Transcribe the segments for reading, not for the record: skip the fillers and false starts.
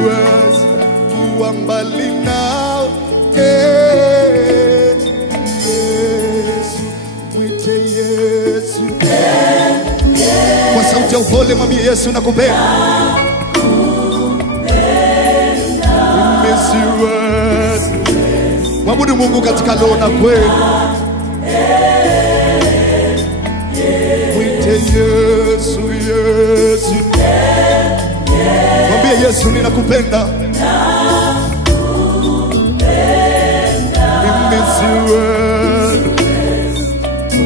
siwezi kuwa mbali nao. Yesu, mwite Yesu. Kwa sauti ya upole mwambie Yesu nakupenda. Mimi siwezi. Mwabudu Mungu katika roho na kweli. Mwite Yesu, Yesu. Mwambie Yesu ninakupenda. Mimi siwezi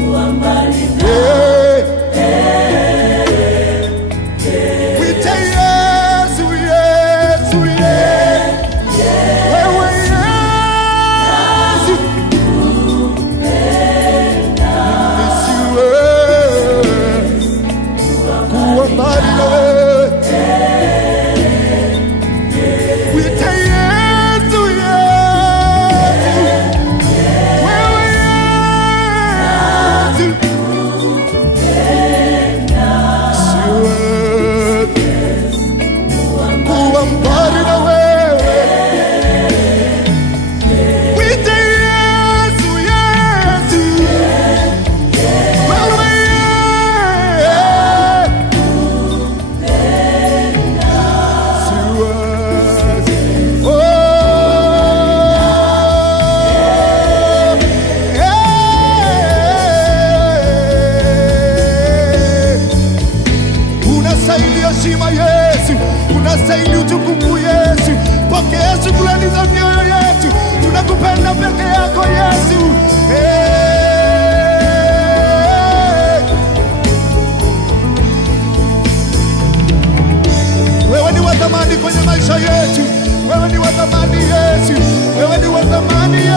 kuwa mbali nawe. Mwite Yesu, Yesu, wewe Yesu. Mimi siwezi kuwa mbali nawe. Mwite Yesu, unastahili utukufu Yesu. Pokea shukrani za mioyo yetu. Tunakupenda peke yako Yesu. Wewe ni wa thamani kwenye maisha yetu. Wewe ni wa thamani Yesu. Wewe ni wa thamani Yesu.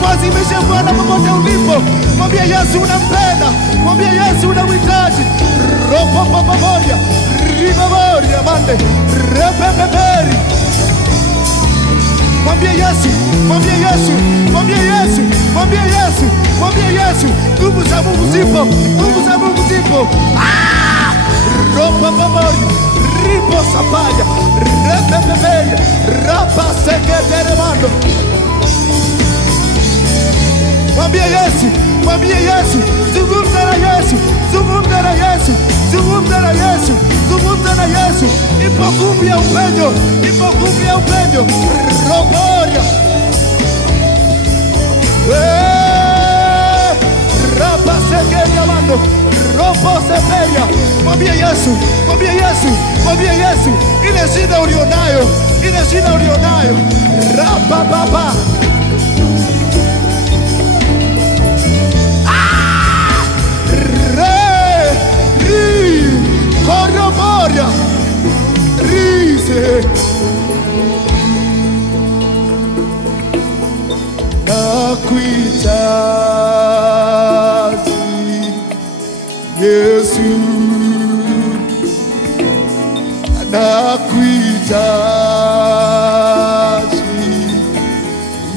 Mwazimishe Bwana popote ulipo. Mwambie Yesu unampenda. Mwambie Yesu unamhitaji. Ropo pamoja. Ribaboria mande. Repepeperi. Mwambie Yesu, mwambie Yesu, mwambie Yesu, mwambie Yesu, mwambie Yesu. Nguvu za Mungu zipo, nguvu za Mungu zipo. Ropa babori, ripo sapaya, repepepeya, rapa seketeremando. Mwambie Yesu, mwambie Yesu, zungumza na Yesu, zungumza na Yesu, zungumza na Yesu, zungumza na Yesu. Ipo nguvu ya upenyo, ipo nguvu ya upenyo. Roboria, rapa sekeria mando, ropo seperia. Mwambie Yesu, mwambie Yesu, mwambie Yesu. Ile shida ulionayo, ile shida ulionayo. Rapa baba. Koromoria Rise Nakuhitaji Yesu, nakuhitaji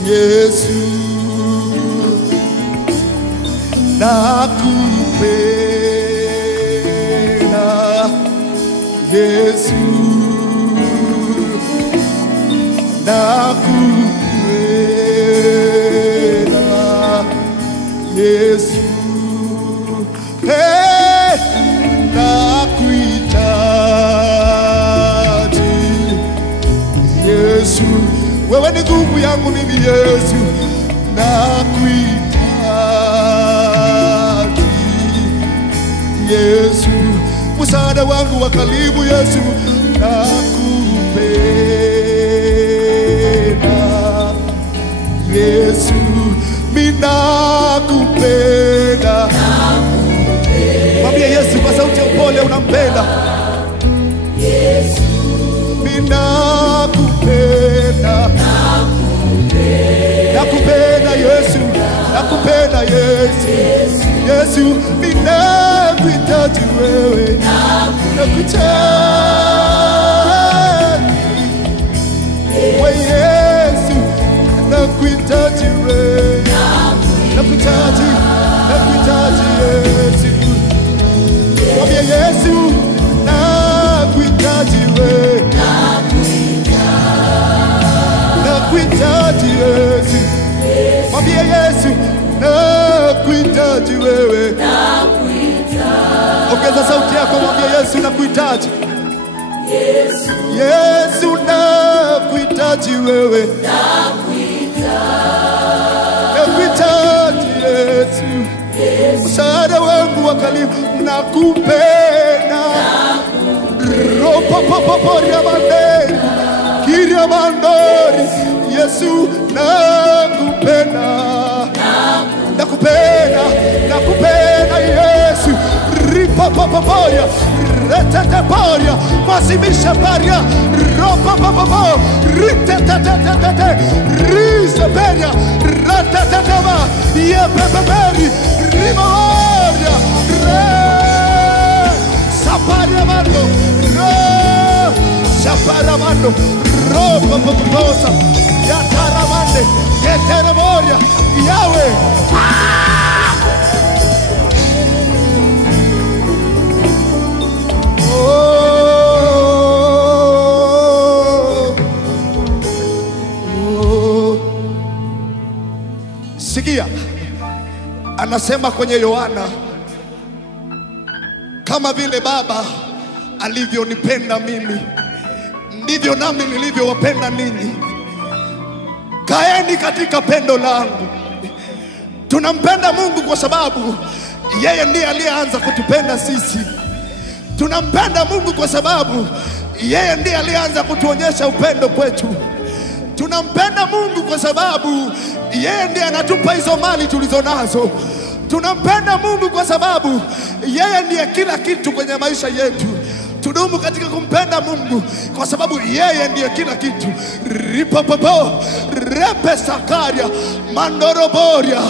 Yesu, nakupenda Yesu, nakupenda Yesu, hey, nakuhitaji Yesu. Wewe ni nguvu yangu mimi Yesu, nakuhitaji Yesu, msaada wangu wa karibu Yesu, nakupenda Yesu, mimi nakupenda. Mwambie Yesu kwa sauti ya upole unampenda Yesu, mimi nakupenda, nakupenda Yesu, nakupenda Yesu, Yesu, mimi nakuhitaji wewe, nakuhitaji wewe Yesu, nakuhitaji wewe, nakuhitaji, nakuhitaji Yesu. Mwambie Yesu, nakuhitaji wewe, nakuhitaji Yesu. Mwambie Yesu, nakuhitaji wewe. Ongeza sauti yako, mwambie Yesu, nakuhitaji Yesu, Yesu, nakuhitaji wewe, nakuhitaji Yesu, msaada wangu wa karibu, nakupenda. Ropopoporia mandori, kiria mandori, Yesu, nakupenda, nakupenda, nakupenda Yesu. Ripopoporia, reteteporia, masimisha baria, ropopopopo, ritetetetete, riseperia, retetetema, yepepeperi, rimoria, saparia mando, saparia mando, ropopoposa, yataramande, yeteremoria, Yahweh. Sikia, anasema kwenye Yohana, kama vile Baba alivyonipenda mimi, ndivyo nami nilivyowapenda ninyi. Kaeni katika pendo langu. Tunampenda Mungu kwa sababu yeye ndiye aliyeanza kutupenda sisi. Tunampenda Mungu kwa sababu yeye ndiye aliyeanza kutuonyesha upendo kwetu. Tunampenda Mungu kwa sababu yeye ndiye anatupa hizo mali tulizonazo. Tunampenda Mungu kwa sababu yeye ndiye kila kitu kwenye maisha yetu. Tudumu katika kumpenda Mungu kwa sababu yeye ndiye kila kitu. Ripopopo, repe sakaria, mandoroboria.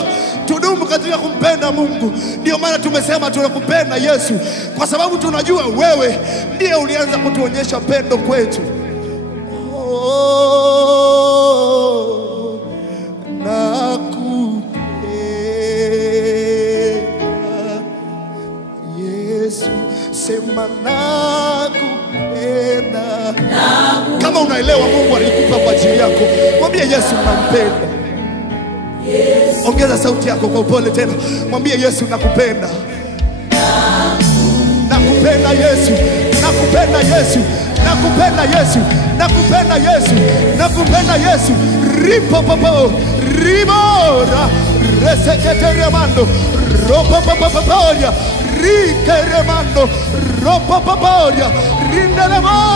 Tudumu katika kumpenda Mungu. Ndio maana tumesema tunakupenda Yesu, kwa sababu tunajua wewe ndiye ulianza kutuonyesha pendo kwetu. Oh. Yesu, sema nakupenda. Kama unaelewa Mungu alikupa kwa ajili yako, mwambie Yesu unampenda. Ongeza sauti yako kwa upole tena, mwambie Yesu nakupenda. Nakupenda Yesu, nakupenda Yesu, nakupenda Yesu, nakupenda Yesu, nakupenda Yesu. Ripo popo, rimora, reseketeriamando, ropo poporia, rikeremando, ropo poporia, rindelemo.